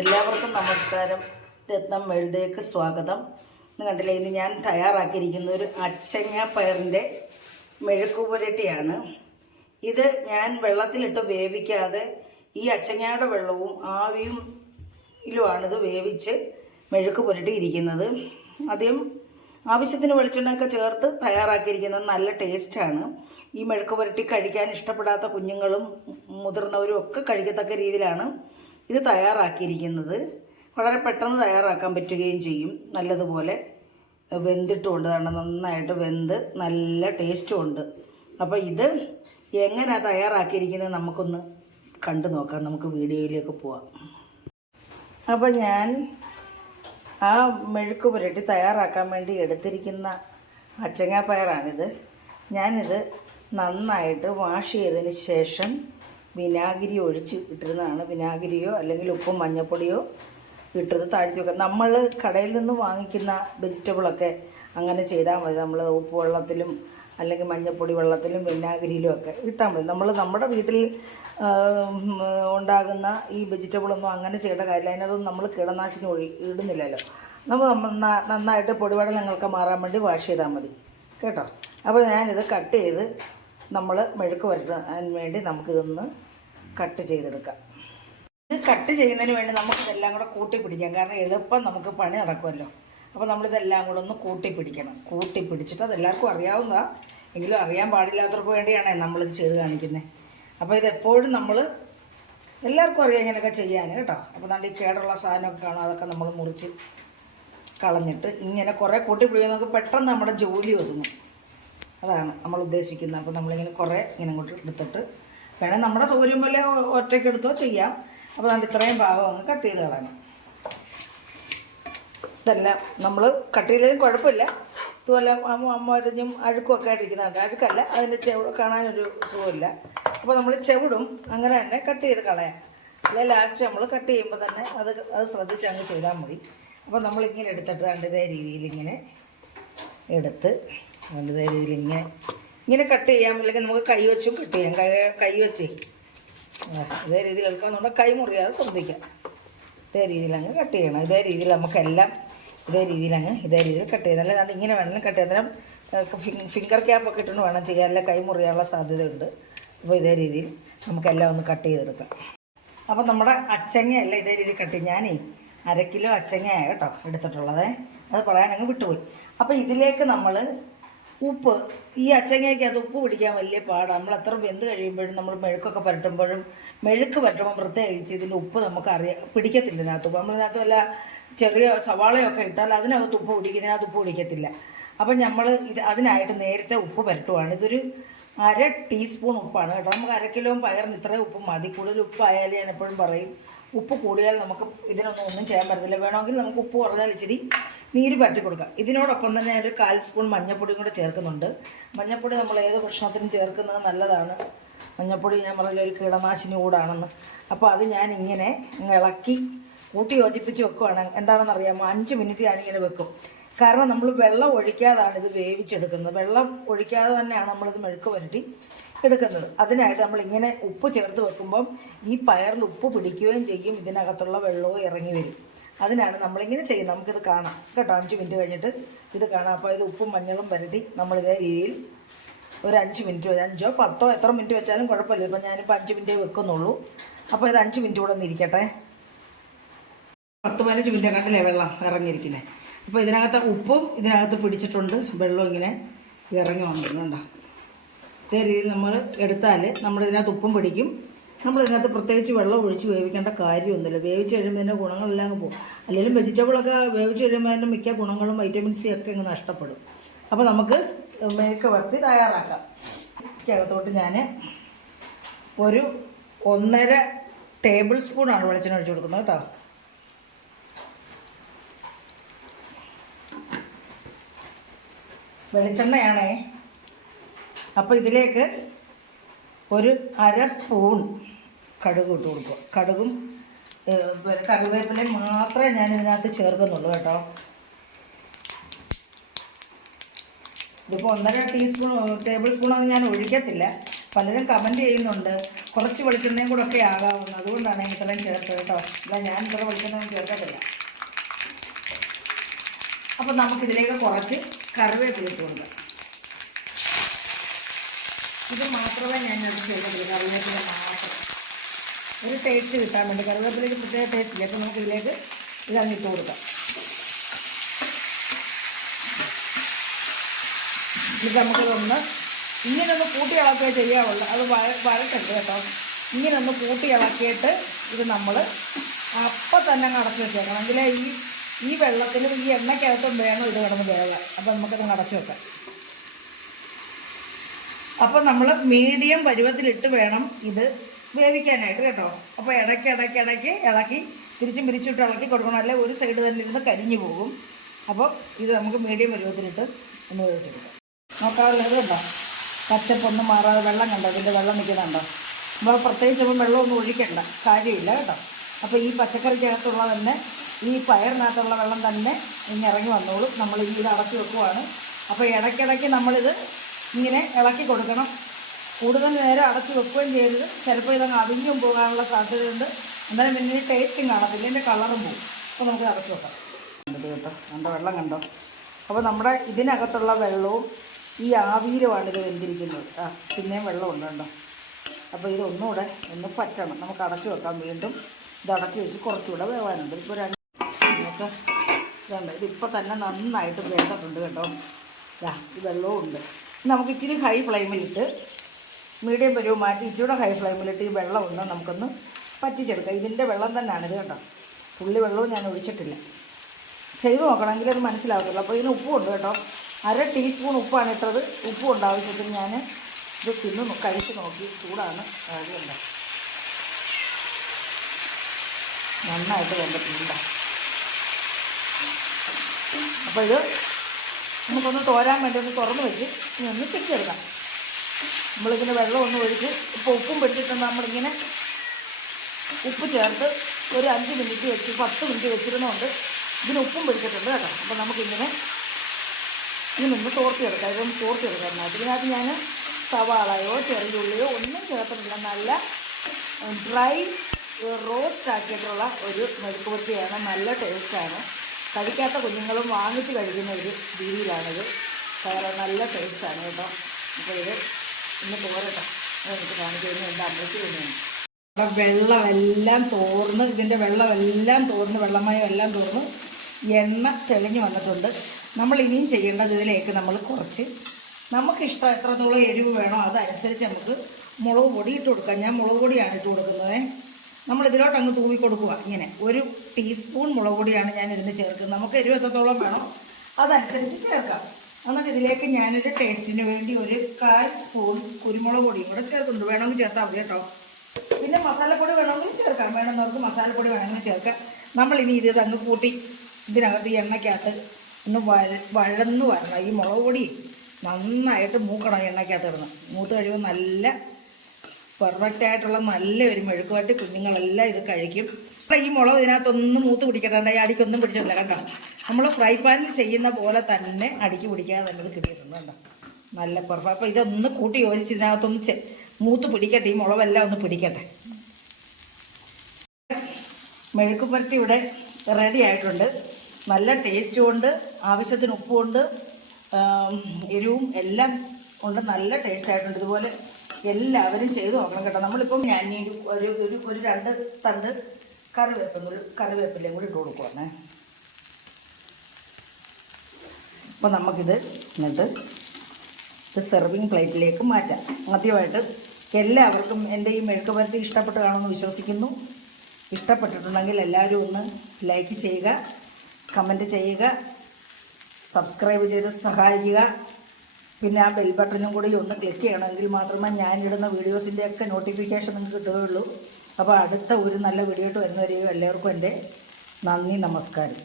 എല്ലാവർക്കും നമസ്കാരം. രത്നം വേൾഡിലേക്ക് സ്വാഗതം. ഇന്ന് കണ്ടില്ലേ, ഇന്ന് ഞാൻ തയ്യാറാക്കിയിരിക്കുന്ന ഒരു അച്ചങ്ങ പയറിൻ്റെ മെഴുക്ക് പുരട്ടിയാണ്. ഇത് ഞാൻ വെള്ളത്തിലിട്ട് വേവിക്കാതെ ഈ അച്ചങ്ങയുടെ വെള്ളവും ആവിയിലുമാണിത് വേവിച്ച് മെഴുക്ക് പുരട്ടിയിരിക്കുന്നത്. ആദ്യം ആവശ്യത്തിന് വെളിച്ചെണ്ണയൊക്കെ ചേർത്ത് തയ്യാറാക്കിയിരിക്കുന്നത് നല്ല ടേസ്റ്റാണ്. ഈ മെഴുക്ക് പുരട്ടി കഴിക്കാൻ ഇഷ്ടപ്പെടാത്ത കുഞ്ഞുങ്ങളും മുതിർന്നവരും ഒക്കെ കഴിക്കത്തക്ക രീതിയിലാണ് ഇത് തയ്യാറാക്കിയിരിക്കുന്നത്. വളരെ പെട്ടെന്ന് തയ്യാറാക്കാൻ പറ്റുകയും ചെയ്യും. നല്ലതുപോലെ വെന്തിട്ടുമുണ്ട്, നന്നായിട്ട് വെന്ത് നല്ല ടേസ്റ്റും ഉണ്ട്. അപ്പോൾ ഇത് എങ്ങനെയാണ് തയ്യാറാക്കിയിരിക്കുന്നത് നമുക്കൊന്ന് കണ്ടു നോക്കാം. നമുക്ക് വീഡിയോയിലേക്ക് പോവാം. അപ്പോൾ ഞാൻ ആ മെഴുക്ക് പുരട്ടി തയ്യാറാക്കാൻ വേണ്ടി എടുത്തിരിക്കുന്ന അച്ചങ്ങാപ്പയറാണിത്. ഞാനിത് നന്നായിട്ട് വാഷ് ചെയ്തതിന് ശേഷം വിനാഗിരി ഒഴിച്ച് ഇട്ടിരുന്നതാണ്. വിനാഗിരിയോ അല്ലെങ്കിൽ ഉപ്പും മഞ്ഞൾപ്പൊടിയോ ഇട്ടത് താഴ്ത്തി വെക്കാം. നമ്മൾ കടയിൽ നിന്ന് വാങ്ങിക്കുന്ന വെജിറ്റബിളൊക്കെ അങ്ങനെ ചെയ്താൽ മതി. നമ്മൾ ഉപ്പ് വെള്ളത്തിലും അല്ലെങ്കിൽ മഞ്ഞൾപ്പൊടി വെള്ളത്തിലും വിനാഗിരിയിലും ഒക്കെ ഇട്ടാൽ മതി. നമ്മുടെ വീട്ടിൽ ഉണ്ടാകുന്ന ഈ വെജിറ്റബിളൊന്നും അങ്ങനെ ചെയ്യേണ്ട കാര്യമില്ല. അതിനകത്തൊന്നും നമ്മൾ കീടനാശിനി ഇടുന്നില്ലല്ലോ. നമ്മൾ നന്നായിട്ട് പൊടിപടലങ്ങൾക്ക് മാറാൻ വേണ്ടി വാഷ് ചെയ്താൽ മതി കേട്ടോ. അപ്പോൾ ഞാനിത് കട്ട് ചെയ്ത് നമ്മൾ മെഴുക്ക് പുരട്ടാൻ വേണ്ടി നമുക്കിതൊന്ന് കട്ട് ചെയ്തെടുക്കാം. ഇത് കട്ട് ചെയ്യുന്നതിന് വേണ്ടി നമുക്കിതെല്ലാം കൂടെ കൂട്ടി പിടിക്കാം. കാരണം എളുപ്പം നമുക്ക് പണി നടക്കുമല്ലോ. അപ്പോൾ നമ്മളിതെല്ലാം കൂടെ ഒന്ന് കൂട്ടി പിടിച്ചിട്ട് അതെല്ലാവർക്കും അറിയാവുന്നതാണ്, എങ്കിലും അറിയാൻ പാടില്ലാത്തവർക്ക് വേണ്ടിയാണ് നമ്മളിത് ചെയ്ത് കാണിക്കുന്നത്. അപ്പോൾ ഇതെപ്പോഴും നമ്മൾ എല്ലാവർക്കും അറിയാം ഇങ്ങനെയൊക്കെ ചെയ്യാൻ കേട്ടോ. അപ്പോൾ നമ്മൾ ഈ കേടുള്ള സാധനമൊക്കെ കാണും, അതൊക്കെ നമ്മൾ മുറിച്ച് കളഞ്ഞിട്ട് ഇങ്ങനെ കുറേ കൂട്ടി പിടിക്കുമ്പോൾ നമുക്ക് പെട്ടെന്ന് നമ്മുടെ ജോലി ഒതുങ്ങും. അതാണ് നമ്മൾ ഉദ്ദേശിക്കുന്നത്. അപ്പോൾ നമ്മളിങ്ങനെ കുറേ ഇങ്ങനെ ഇങ്ങോട്ട് എടുത്തിട്ട് വേണേൽ നമ്മുടെ സൗകര്യം പോലെ ഒറ്റയ്ക്ക് എടുത്തോ ചെയ്യാം. അപ്പോൾ നമ്മൾ ഇത്രയും ഭാഗം അങ്ങ് കട്ട് ചെയ്ത് കളയണം. ഇതെല്ലാം നമ്മൾ കട്ട് ചെയ്തതിലും കുഴപ്പമില്ല. ഇതുപോലെ മരുന്നും അഴുക്കും ഒക്കെ ആയിട്ടിരിക്കുന്നുണ്ട്. അഴുക്കല്ല, അതിൻ്റെ കാണാനൊരു സുഖമില്ല. അപ്പോൾ നമ്മൾ ചെവിടും അങ്ങനെ തന്നെ കട്ട് ചെയ്ത് കളയാം. അല്ലെങ്കിൽ ലാസ്റ്റ് നമ്മൾ കട്ട് ചെയ്യുമ്പോൾ തന്നെ അത് ശ്രദ്ധിച്ച് അങ്ങ് ചെയ്താൽ മതി. അപ്പോൾ നമ്മളിങ്ങനെ എടുത്തിട്ട് ഇതേ രീതിയിൽ ഇങ്ങനെ എടുത്ത് ഇതേ രീതിയിൽ ഇങ്ങനെ കട്ട് ചെയ്യാം. അല്ലെങ്കിൽ നമുക്ക് കൈ വെച്ചും കട്ട് ചെയ്യാം. കൈ വെച്ചേ ഇതേ രീതിയിൽ എടുക്കാമെന്നുണ്ടെങ്കിൽ കൈ മുറിയാതെ ശ്രദ്ധിക്കാം. ഇതേ രീതിയിൽ അങ്ങ് കട്ട് ചെയ്യണം. ഇതേ രീതിയിൽ നമുക്കെല്ലാം ഇതേ രീതിയിൽ കട്ട് ചെയ്യാം. അല്ലാതെ ഇങ്ങനെ വേണമെങ്കിലും കട്ട് ചെയ്യാം. അന്നേരം ഫിംഗർ ക്യാപ്പൊക്കെ ഇട്ടുകൊണ്ട് വേണം ചെയ്യാൻ, അല്ല കൈ മുറിയാനുള്ള സാധ്യതയുണ്ട്. അപ്പോൾ ഇതേ രീതിയിൽ നമുക്കെല്ലാം ഒന്ന് കട്ട് ചെയ്തെടുക്കാം. അപ്പോൾ നമ്മുടെ അച്ചങ്ങയല്ല ഇതേ രീതിയിൽ കട്ട് ചെയ്യും. ഞാനേ 1/2 കിലോ അച്ചങ്ങയാണ് കേട്ടോ എടുത്തിട്ടുള്ളത്. അത് പറയാനങ്ങ് വിട്ടുപോയി. അപ്പോൾ ഇതിലേക്ക് നമ്മൾ ഉപ്പ്, ഈ അച്ചങ്ങയ്ക്ക് അത് ഉപ്പ് പിടിക്കാൻ വലിയ പാടാണ്. നമ്മൾ എത്ര വെന്ത് കഴിയുമ്പോഴും നമ്മൾ മെഴുക്ക് പരട്ടുമ്പോൾ പ്രത്യേകിച്ച് ഇതിൽ ഉപ്പ് നമുക്ക് പിടിക്കത്തില്ല. ഇതിനകത്ത് ഉപ്പ് നമ്മളിതിനകത്ത് വല്ല ചെറിയ സവാളയൊക്കെ ഇട്ടാൽ അതിനകത്ത് ഉപ്പ് പിടിക്കും, ഇതിനകത്ത് ഉപ്പ് പിടിക്കത്തില്ല. അപ്പം നമ്മൾ അതിനായിട്ട് നേരത്തെ ഉപ്പ് പരട്ടുവാണ്. ഇതൊരു 1/2 ടീസ്പൂൺ ഉപ്പാണ് കേട്ടോ. നമുക്ക് 1/2 കിലോ പയറിന് ഇത്രയും ഉപ്പ് മതി. കൂടുതൽ ഉപ്പായാലും ഞാൻ എപ്പോഴും പറയും, ഉപ്പ് കൂടിയാൽ നമുക്ക് ഒന്നും ചെയ്യാൻ പറ്റത്തില്ല. വേണമെങ്കിൽ നമുക്ക് ഉപ്പ് കുറഞ്ഞാൽ ഇച്ചിരി നീര് പറ്റി കൊടുക്കാം. ഇതിനോടൊപ്പം തന്നെ ഒരു 1/4 സ്പൂൺ മഞ്ഞൾപ്പൊടിയും കൂടെ ചേർക്കുന്നുണ്ട്. മഞ്ഞൾപ്പൊടി നമ്മൾ ഏത് ഭക്ഷണത്തിനും ചേർക്കുന്നത് നല്ലതാണ്. മഞ്ഞൾപ്പൊടി ഞാൻ പറഞ്ഞ ഒരു കീടനാശിനി കൂടാണെന്ന്. അപ്പോൾ അത് ഞാൻ ഇങ്ങനെ ഇളക്കി കൂട്ടി യോജിപ്പിച്ച് വെക്കുവാണ്. എന്താണെന്ന് അറിയാമോ, 5 മിനിറ്റ് ഞാനിങ്ങനെ വെക്കും. കാരണം നമ്മൾ വെള്ളം ഒഴിക്കാതാണ് ഇത് വേവിച്ചെടുക്കുന്നത്. വെള്ളം ഒഴിക്കാതെ തന്നെയാണ് നമ്മളിത് മെഴുക്ക് പുരട്ടി എടുക്കുന്നത്. അതിനായിട്ട് നമ്മളിങ്ങനെ ഉപ്പ് ചേർത്ത് വെക്കുമ്പം ഈ പയറിൽ ഉപ്പ് പിടിക്കുകയും ചെയ്യും, ഇതിനകത്തുള്ള വെള്ളവും ഇറങ്ങി വരും. അതിനാണ് നമ്മളിങ്ങനെ ചെയ്യുന്നത്. നമുക്കിത് കാണാം കേട്ടോ. 5 മിനിറ്റ് കഴിഞ്ഞിട്ട് ഇത് കാണാം. അപ്പോൾ ഇത് ഉപ്പും മഞ്ഞളും പുരട്ടി നമ്മളിതേ രീതിയിൽ ഒരു 5 മിനിറ്റ് 5ഓ 10ഓ എത്ര മിനിറ്റ് വെച്ചാലും കുഴപ്പമില്ല. ഇപ്പോൾ ഞാനിപ്പോൾ 5 മിനിറ്റേ വെക്കുന്നുള്ളൂ. അപ്പോൾ ഇത് 5 മിനിറ്റ് കൂടെ ഒന്ന് ഇരിക്കട്ടെ. 10-15 മിനിറ്റ് കണ്ടില്ലേ വെള്ളം ഇറങ്ങിയിരിക്കുന്നത്. അപ്പോൾ ഇതിനകത്ത് ഉപ്പും ഇതിനകത്ത് പിടിച്ചിട്ടുണ്ട്, വെള്ളം ഇങ്ങനെ ഇറങ്ങി വന്നിട്ടുണ്ടോ. ഇതേ രീതിയിൽ നമ്മൾ എടുത്താൽ നമ്മളിതിനകത്ത് ഉപ്പും പിടിക്കും. നമ്മളിതിനകത്ത് പ്രത്യേകിച്ച് വെള്ളം ഒഴിച്ച് വേവിക്കേണ്ട കാര്യമൊന്നുമില്ല. വേവിച്ച് കഴിയുമ്പോൾ അതിൻ്റെ ഗുണങ്ങളെല്ലാം അങ്ങ് പോകും. അല്ലെങ്കിൽ വെജിറ്റബിളൊക്കെ വേവിച്ച് കഴിയുമ്പോൾ അതിൻ്റെ മിക്ക ഗുണങ്ങളും വൈറ്റമിൻ സി ഒക്കെ അങ്ങ് നഷ്ടപ്പെടും. അപ്പോൾ നമുക്ക് മെഴുക്ക് പുരട്ടി തയ്യാറാക്കാം. അകത്തോട്ട് ഞാൻ ഒരു 1.5 ടേബിൾ സ്പൂണാണ് വെളിച്ചെണ്ണ ഒഴിച്ച് കൊടുക്കുന്നത് കേട്ടോ. വെളിച്ചെണ്ണയാണേ. അപ്പോൾ ഇതിലേക്ക് ഒരു 1/2 സ്പൂൺ കടുക് ഇട്ട് കൊടുക്കുക. കടുകും കറിവേപ്പിലയും മാത്രമേ ഞാൻ ഇതിനകത്ത് ചേർക്കുന്നുള്ളൂ കേട്ടോ. ഇതിപ്പോൾ 1.5 ടേബിൾ സ്പൂണൊന്നും ഞാൻ ഒഴിക്കത്തില്ല. പലരും കമൻറ്റ് ചെയ്യുന്നുണ്ട് കുറച്ച് വെളിച്ചെണ്ണയും കൂടെ ഒക്കെ ആകാവുന്നത്, അതുകൊണ്ടാണ് ഇത്രയും ചേർത്തത് കേട്ടോ. അല്ല, ഞാൻ ഇത്ര വെളിച്ചെണ്ണയും ചേർക്കത്തില്ല. അപ്പം നമുക്കിതിലേക്ക് കുറച്ച് കറിവേപ്പില ഇട്ട് കൊടുക്കാം. ഇത് മാത്രമേ ഞാൻ ചേർക്കത്തില്ല, കറിവേപ്പില മാത്രം, ഒരു ടേസ്റ്റ് കിട്ടാൻ വേണ്ടി. കറിവേപ്പിലയ്ക്ക് പ്രത്യേക ടേസ്റ്റ് ഇല്ല. അപ്പോൾ നമുക്കിതിലേക്ക് ഇതങ്ങിട്ട് കൊടുക്കാം. ഇത് നമുക്കിതൊന്ന് ഇങ്ങനൊന്ന് കൂട്ടി ഇളക്കുകയോ ചെയ്യാവുള്ളൂ. അത് വഴക്കരുത് കേട്ടോ. ഇങ്ങനൊന്ന് കൂട്ടി ഇളക്കിയിട്ട് ഇത് നമ്മൾ അപ്പം തന്നെ അടച്ചു വെച്ചേക്കണം. എങ്കിൽ ഈ വെള്ളത്തിലും ഈ എണ്ണയ്ക്കകത്തും വേണം ഇത് കിടന്ന് വേകാൻ. അപ്പോൾ നമുക്കത് അടച്ചു വെക്കാം. അപ്പോൾ നമ്മൾ മീഡിയം പരുവത്തിലിട്ട് വേണം ഇത് വേവിക്കാനായിട്ട് കേട്ടോ. അപ്പോൾ ഇടയ്ക്ക് ഇളക്കി തിരിച്ചും പിരിച്ചിട്ട് ഇളക്കി കൊടുക്കണം. അല്ലെ ഒരു സൈഡ് തന്നെ ഇരുന്ന് കരിഞ്ഞു പോകും. അപ്പോൾ ഇത് നമുക്ക് മീഡിയം പരുവത്തിലിട്ട് ഒന്ന് വേവിച്ചെടുക്കാം. നോക്കാറുള്ളത് കേട്ടോ, പച്ചപ്പൊന്നും മാറാതെ വെള്ളം കണ്ടോ, ഇതിൻ്റെ വെള്ളം നിൽക്കുന്നുണ്ടോ. നമ്മൾ പ്രത്യേകിച്ചൊന്നും വെള്ളമൊന്നും ഒഴിക്കണ്ട, കാര്യമില്ല കേട്ടോ. അപ്പോൾ ഈ പച്ചക്കറിക്കകത്തുള്ള തന്നെ ഈ പയറിനകത്തുള്ള വെള്ളം തന്നെ ഇങ്ങനെ ഇറങ്ങി വന്നോളും. നമ്മൾ ഇത് അടച്ചു വെക്കുവാണ്. അപ്പോൾ ഇടയ്ക്കിടയ്ക്ക് നമ്മളിത് ഇങ്ങനെ ഇളക്കി കൊടുക്കണം. കൂടുതൽ നേരം അടച്ചു വെക്കുകയും ചെയ്യരുത്. ചിലപ്പോൾ ഇതങ്ങ് അവിഞ്ഞും പോകാനുള്ള സാധ്യതയുണ്ട്. എന്തായാലും പിന്നെ ടേസ്റ്റും കാണത്തില്ല, ഇതിൻ്റെ കളറും പോകും. അപ്പോൾ നമുക്ക് അടച്ചു വെക്കാം. കേട്ടോ, കണ്ടോ വെള്ളം കണ്ടോ. അപ്പോൾ നമ്മുടെ ഇതിനകത്തുള്ള വെള്ളവും ഈ ആവിയിലുമാണ് ഇത് വെന്തിരിക്കുന്നത്. പിന്നെയും വെള്ളമുണ്ട് കേട്ടോ. അപ്പോൾ ഇതൊന്നുകൂടെ ഒന്ന് പറ്റണം. നമുക്ക് അടച്ചു വെക്കാം. വീണ്ടും ഇത് അടച്ചു വെച്ച് കുറച്ചുകൂടെ വേവാനുണ്ട്. ഇപ്പോൾ നമുക്ക് ഇതുണ്ട്, ഇതിപ്പോൾ തന്നെ നന്നായിട്ട് വേണ്ടിട്ടുണ്ട് കേട്ടോ. ഈ വെള്ളവും ഉണ്ട്. നമുക്ക് ഇച്ചിരി ഹൈ ഫ്ലെയിമിലിട്ട് മീഡിയം പരുവ് മാറ്റി ഇച്ചിരി ഹൈ ഫ്ലെയിമിലിട്ട് ഈ വെള്ളം ഒന്ന് നമുക്കൊന്ന് പറ്റിച്ചെടുക്കാം. ഇതിൻ്റെ വെള്ളം തന്നെയാണിത് കേട്ടോ. പുള്ളി വെള്ളവും ഞാൻ ഒഴിച്ചിട്ടില്ല. ചെയ്ത് നോക്കണമെങ്കിൽ അത് മനസ്സിലാവത്തുള്ളൂ. അപ്പോൾ ഇതിന് ഉപ്പുണ്ട് കേട്ടോ. 1/2 ടീസ്പൂൺ ഉപ്പാണ് ഇട്ടത്. ഉപ്പും ഉണ്ട് ആവശ്യത്തിന്. ഞാൻ ഇത് കഴിച്ച് നോക്കി. ചൂടാണ്, കാര്യമുണ്ട്, നന്നായിട്ട് വെന്തിട്ടുണ്ട്. അപ്പോൾ ഇത് നമുക്കൊന്ന് തോരാൻ വേണ്ടി ഒന്ന് തുറന്ന് വെച്ച് ഇനി ഒന്ന് ചെത്തിയെടുക്കാം. നമ്മളിങ്ങനെ വെള്ളമൊന്നും ഒഴിച്ച് ഇപ്പോൾ ഉപ്പും പിടിച്ചിട്ട് നമ്മളിങ്ങനെ ഉപ്പ് ചേർത്ത് ഒരു 5 മിനിറ്റ് വെച്ച് 10 മിനിറ്റ് വെച്ചിരുന്നുകൊണ്ട് ഇതിന് ഉപ്പും പിടിച്ചിട്ടുണ്ട് കേട്ടോ. അപ്പോൾ നമുക്കിങ്ങനെ ഇതിനൊന്ന് തോർത്തിയെടുക്കാം. ഇതൊന്ന് തോർത്തിയെടുക്കാം. ഇതിനകത്ത് ഞാൻ സവാളയോ ചെറിയുള്ളിയോ ഒന്നും ചേർത്തിട്ടില്ല. നല്ല ഡ്രൈ റോസ്റ്റ് ആക്കിയിട്ടുള്ള ഒരു മെഴുക്ക് പുരട്ടിയാണ്. നല്ല ടേസ്റ്റാണ്. കഴിക്കാത്ത കുഞ്ഞുങ്ങളും വാങ്ങിച്ച് കഴിക്കുന്ന ഒരു രീതിയിലാണിത്. നല്ല ടേസ്റ്റാണ് കേട്ടോ. അപ്പോൾ ഇത് ഇന്ന് പോരട്ടെ, എനിക്ക് കാണിച്ചു കഴിഞ്ഞാൽ എൻ്റെ അമ്മയ്ക്ക് തന്നെയാണ്. അപ്പം വെള്ളമെല്ലാം തോർന്ന്, ഇതിൻ്റെ വെള്ളമെല്ലാം തോർന്ന്, വെള്ളമയം എല്ലാം തോർന്ന് എണ്ണ തെളിഞ്ഞ് വന്നിട്ടുണ്ട്. നമ്മൾ ഇനിയും ചെയ്യേണ്ടത് ഇതിലേക്ക് നമ്മൾ കുറച്ച് നമുക്കിഷ്ടം എത്രത്തോളം എരിവ് വേണോ അതനുസരിച്ച് നമുക്ക് മുളക് പൊടി ഇട്ട് കൊടുക്കാം. ഞാൻ മുളക് പൊടിയാണ് ഇട്ട് കൊടുക്കുന്നത്. നമ്മൾ ഇതിലോട്ട് അങ്ങ് തൂവി കൊടുക്കുക. ഇങ്ങനെ 1 ടീസ്പൂൺ മുളക് പൊടിയാണ് ഞാൻ ഇതിന് ചേർക്കുന്നത്. നമുക്ക് എരിവ് എത്രത്തോളം വേണോ അതനുസരിച്ച് ചേർക്കാം. എന്നിട്ട് ഇതിലേക്ക് ഞാനൊരു ടേസ്റ്റിന് വേണ്ടി 1/4 സ്പൂൺ കുരുമുളക് പൊടിയും കൂടെ ചേർക്കുന്നുണ്ട്. വേണമെങ്കിൽ ചേർത്താൽ മതി കേട്ടോ. പിന്നെ മസാലപ്പൊടി വേണമെങ്കിൽ ചേർക്കാം. വേണമെന്നവർക്ക് മസാലപ്പൊടി വേണമെങ്കിൽ ചേർക്കാം. നമ്മളിനി ഇത് അങ്ങ് കൂട്ടി ഇതിനകത്ത് ഈ എണ്ണയ്ക്കകത്ത് ഒന്ന് വഴന്ന് വരണം. ഈ മുളക് പൊടി നന്നായിട്ട് മൂക്കണം. എണ്ണയ്ക്കകത്ത് ഇടണം. മൂത്ത് കഴിയുമ്പോൾ നല്ല പെർഫെക്റ്റായിട്ടുള്ള നല്ലൊരു മെഴുക്കുവരട്ടി കുഞ്ഞുങ്ങളെല്ലാം ഇത് കഴിക്കും. ഈ മുളക് ഇതിനകത്തൊന്നും മൂത്ത് പിടിക്കണ്ട. ഈ അടിക്കൊന്നും പിടിച്ചിട്ടില്ല കണ്ടോ. നമ്മൾ ഫ്രൈ പാനിൽ ചെയ്യുന്ന പോലെ തന്നെ അടിക്ക് പിടിക്കാതെ തന്നെ ഇത് കിട്ടിയിട്ടുണ്ട് കണ്ടോ. നല്ല പെർഫെക്റ്റ്. അപ്പോൾ ഇതൊന്ന് കൂട്ടി യോജിച്ച് ഇതിനകത്തൊന്ന് മൂത്ത് പിടിക്കട്ടെ. ഈ മുളകെല്ലാം ഒന്ന് പിടിക്കട്ടെ. മെഴുക്ക് പുരട്ടി ഇവിടെ റെഡി ആയിട്ടുണ്ട്. നല്ല ടേസ്റ്റും ഉണ്ട്, ആവശ്യത്തിന് ഉപ്പുമുണ്ട്, എരിവും എല്ലാം ഉണ്ട്. നല്ല ടേസ്റ്റ് ആയിട്ടുണ്ട്. ഇതുപോലെ എല്ലാവരും ചെയ്ത് നോക്കണം കേട്ടോ. നമ്മളിപ്പം ഞാൻ ഒരു 2 തണ്ട് കറിവേപ്പിലയും കൂടി ഇട്ട് കൊടുക്കുവാണേ. അപ്പോൾ നമുക്കിത് എന്നിട്ട് ഇത് സെർവിങ് പ്ലേറ്റിലേക്ക് മാറ്റാം. ആദ്യമായിട്ട് എല്ലാവർക്കും എൻ്റെ ഈ മെഴുക്ക് പുരട്ടി ഇഷ്ടപ്പെട്ട് കാണുമെന്ന് വിശ്വസിക്കുന്നു. ഇഷ്ടപ്പെട്ടിട്ടുണ്ടെങ്കിൽ എല്ലാവരും ഒന്ന് ലൈക്ക് ചെയ്യുക, കമൻറ്റ് ചെയ്യുക, സബ്സ്ക്രൈബ് ചെയ്ത് സഹായിക്കുക. പിന്നെ ആ ബെൽ ബട്ടണും കൂടി ഒന്ന് ക്ലിക്ക് ചെയ്യണമെങ്കിൽ മാത്രമേ ഞാനിടുന്ന വീഡിയോസിൻ്റെയൊക്കെ നോട്ടിഫിക്കേഷൻ നിങ്ങൾക്ക് കിട്ടുകയുള്ളൂ. അപ്പോൾ അടുത്ത ഒരു നല്ല വീഡിയോ ആയിട്ട് വരുന്നവരെയും എല്ലാവർക്കും എൻ്റെ നന്ദി, നമസ്കാരം.